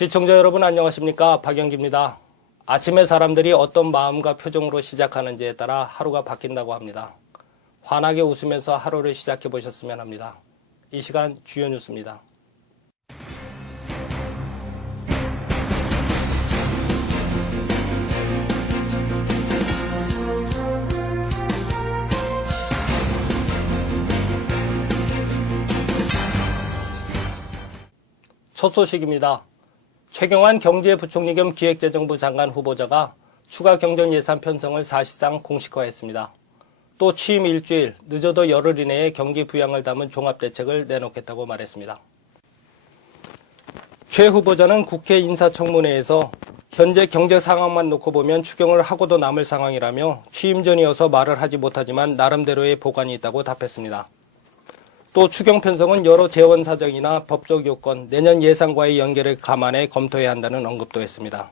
시청자 여러분 안녕하십니까? 박영기입니다. 아침에 사람들이 어떤 마음과 표정으로 시작하는지에 따라 하루가 바뀐다고 합니다. 환하게 웃으면서 하루를 시작해 보셨으면 합니다. 이 시간 주요 뉴스입니다. 첫 소식입니다. 최경환 경제부총리 겸 기획재정부 장관 후보자가 추가 경정 예산 편성을 사실상 공식화했습니다. 또 취임 일주일, 늦어도 열흘 이내에 경기 부양을 담은 종합대책을 내놓겠다고 말했습니다. 최 후보자는 국회 인사청문회에서 현재 경제 상황만 놓고 보면 추경을 하고도 남을 상황이라며 취임 전이어서 말을 하지 못하지만 나름대로의 보관이 있다고 답했습니다. 또 추경 편성은 여러 재원 사정이나 법적 요건, 내년 예산과의 연계를 감안해 검토해야 한다는 언급도 했습니다.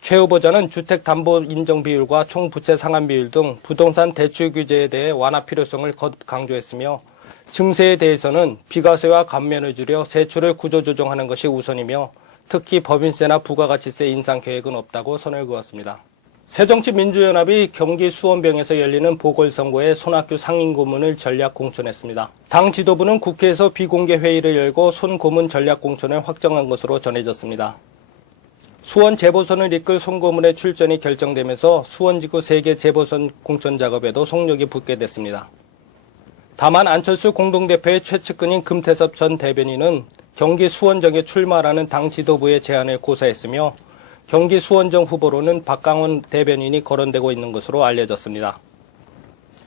최 후보자는 주택담보 인정 비율과 총부채 상환 비율 등 부동산 대출 규제에 대해 완화 필요성을 거듭 강조했으며 증세에 대해서는 비과세와 감면을 줄여 세출을 구조조정하는 것이 우선이며 특히 법인세나 부가가치세 인상 계획은 없다고 선을 그었습니다. 새정치민주연합이 경기 수원병에서 열리는 보궐선거에 손학규 상임고문을 전략 공천했습니다. 당 지도부는 국회에서 비공개 회의를 열고 손 고문 전략 공천을 확정한 것으로 전해졌습니다. 수원 재보선을 이끌 손 고문의 출전이 결정되면서 수원지구 3개 재보선 공천 작업에도 속력이 붙게 됐습니다. 다만 안철수 공동대표의 최측근인 금태섭 전 대변인은 경기 수원정에 출마라는 당 지도부의 제안을 고사했으며 경기 수원정 후보로는 박강원 대변인이 거론되고 있는 것으로 알려졌습니다.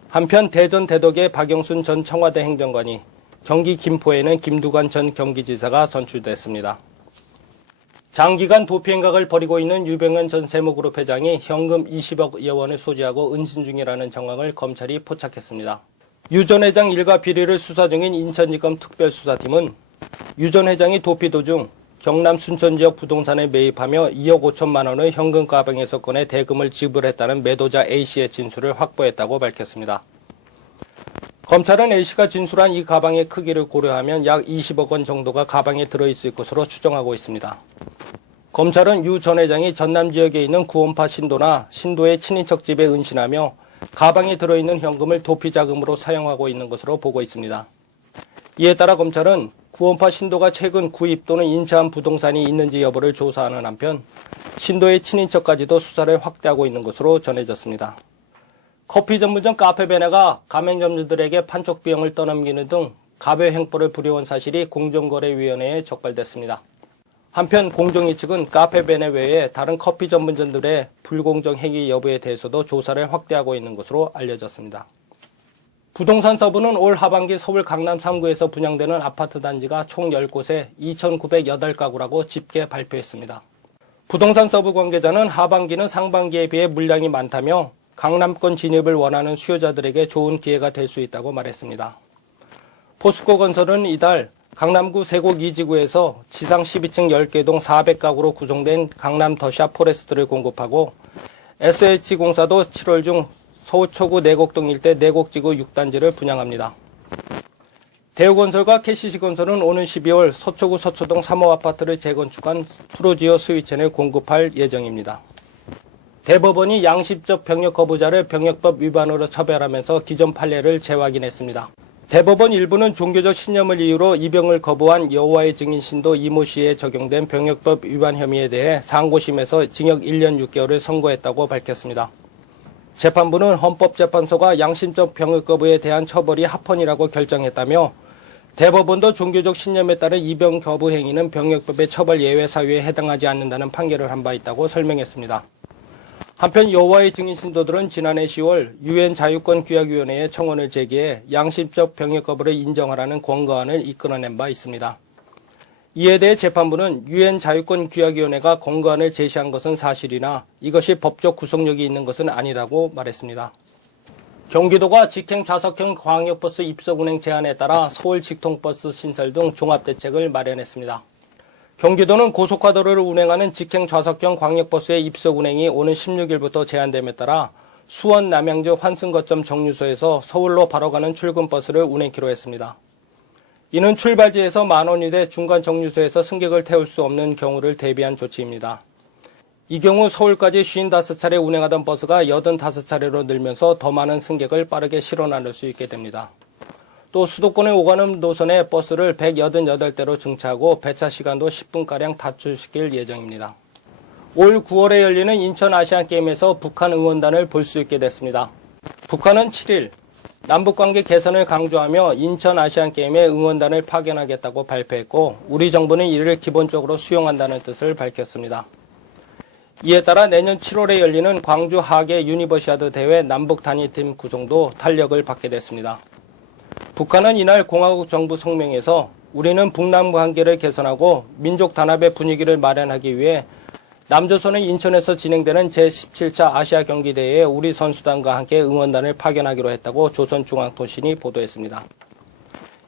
한편 대전 대덕의 박영순 전 청와대 행정관이, 경기 김포에는 김두관 전 경기지사가 선출됐습니다. 장기간 도피 행각을 벌이고 있는 유병현 전 세무그룹 회장이 현금 20억 원을 소지하고 은신 중이라는 정황을 검찰이 포착했습니다. 유 전 회장 일가 비리를 수사 중인 인천지검 특별수사팀은 유 전 회장이 도피 도중 경남 순천 지역 부동산에 매입하며 2억 5천만 원의 현금 가방에서 꺼내 대금을 지불했다는 매도자 A씨의 진술을 확보했다고 밝혔습니다. 검찰은 A씨가 진술한 이 가방의 크기를 고려하면 약 20억 원 정도가 가방에 들어있을 것으로 추정하고 있습니다. 검찰은 유 전 회장이 전남 지역에 있는 구원파 신도나 신도의 친인척 집에 은신하며 가방에 들어있는 현금을 도피 자금으로 사용하고 있는 것으로 보고 있습니다. 이에 따라 검찰은 구원파 신도가 최근 구입 또는 인차한 부동산이 있는지 여부를 조사하는 한편 신도의 친인척까지도 수사를 확대하고 있는 것으로 전해졌습니다. 커피 전문점 카페베네가 가맹점주들에게 판촉 비용을 떠넘기는 등 가배 횡포를 부려온 사실이 공정거래위원회에 적발됐습니다. 한편 공정위 측은 카페베네 외에 다른 커피 전문점들의 불공정 행위 여부에 대해서도 조사를 확대하고 있는 것으로 알려졌습니다. 부동산 서부는 올 하반기 서울 강남 3구에서 분양되는 아파트 단지가 총 10곳에 2,908가구라고 집계 발표했습니다. 부동산 서부 관계자는 하반기는 상반기에 비해 물량이 많다며 강남권 진입을 원하는 수요자들에게 좋은 기회가 될 수 있다고 말했습니다. 포스코 건설은 이달 강남구 세곡 2지구에서 지상 12층 10개 동 400가구로 구성된 강남 더샵 포레스트를 공급하고 SH공사도 7월 중 서울 초구 내곡동 일대 내곡지구 6단지를 분양합니다. 대우건설과 KCC건설은 오는 12월 서초구 서초동 3호 아파트를 재건축한 프로지오 스위첸을 공급할 예정입니다. 대법원이 양심적 병역 거부자를 병역법 위반으로 처벌하면서 기존 판례를 재확인했습니다. 대법원 일부는 종교적 신념을 이유로 입영을 거부한 여호와의 증인 신도 이모 씨에 적용된 병역법 위반 혐의에 대해 상고심에서 징역 1년 6개월을 선고했다고 밝혔습니다. 재판부는 헌법재판소가 양심적 병역 거부에 대한 처벌이 합헌이라고 결정했다며 대법원도 종교적 신념에 따른 입영 거부 행위는 병역법의 처벌 예외 사유에 해당하지 않는다는 판결을 한 바 있다고 설명했습니다. 한편 여호와의 증인 신도들은 지난해 10월 유엔 자유권규약위원회에 청원을 제기해 양심적 병역 거부를 인정하라는 권고안을 이끌어낸 바 있습니다. 이에 대해 재판부는 유엔 자유권규약위원회가 권고안을 제시한 것은 사실이나 이것이 법적 구속력이 있는 것은 아니라고 말했습니다. 경기도가 직행 좌석형 광역버스 입석 운행 제한에 따라 서울 직통버스 신설 등 종합대책을 마련했습니다. 경기도는 고속화도로를 운행하는 직행 좌석형 광역버스의 입석 운행이 오는 16일부터 제한됨에 따라 수원 남양주 환승거점 정류소에서 서울로 바로 가는 출근버스를 운행키로 했습니다. 이는 출발지에서 10,000원이 돼 중간 정류소에서 승객을 태울 수 없는 경우를 대비한 조치입니다. 이 경우 서울까지 55차례 운행하던 버스가 85차례로 늘면서 더 많은 승객을 빠르게 실어 나눌 수 있게 됩니다. 또 수도권에 오가는 노선에 버스를 188대로 증차하고 배차 시간도 10분가량 단축시킬 예정입니다. 올 9월에 열리는 인천 아시안게임에서 북한 응원단을 볼 수 있게 됐습니다. 북한은 7일 남북관계 개선을 강조하며 인천 아시안게임에 응원단을 파견하겠다고 발표했고 우리 정부는 이를 기본적으로 수용한다는 뜻을 밝혔습니다. 이에 따라 내년 7월에 열리는 광주 하계 유니버시아드 대회 남북 단위팀 구성도 탄력을 받게 됐습니다. 북한은 이날 공화국 정부 성명에서 우리는 북남 관계를 개선하고 민족 단합의 분위기를 마련하기 위해 남조선의 인천에서 진행되는 제17차 아시아 경기대회에 우리 선수단과 함께 응원단을 파견하기로 했다고 조선중앙통신이 보도했습니다.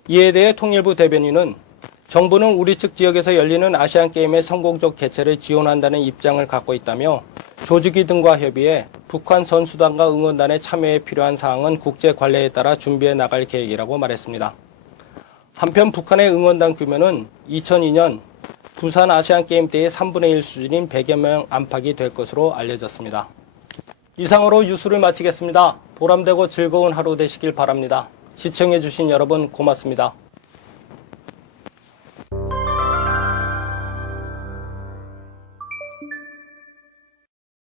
이에 대해 통일부 대변인은 정부는 우리 측 지역에서 열리는 아시안게임의 성공적 개최를 지원한다는 입장을 갖고 있다며 조직위 등과 협의해 북한 선수단과 응원단의 참여에 필요한 사항은 국제관례에 따라 준비해 나갈 계획이라고 말했습니다. 한편 북한의 응원단 규모는 2002년 부산 아시안게임 때의 3분의 1 수준인 100여 명 안팎이 될 것으로 알려졌습니다. 이상으로 뉴스를 마치겠습니다. 보람되고 즐거운 하루 되시길 바랍니다. 시청해주신 여러분 고맙습니다.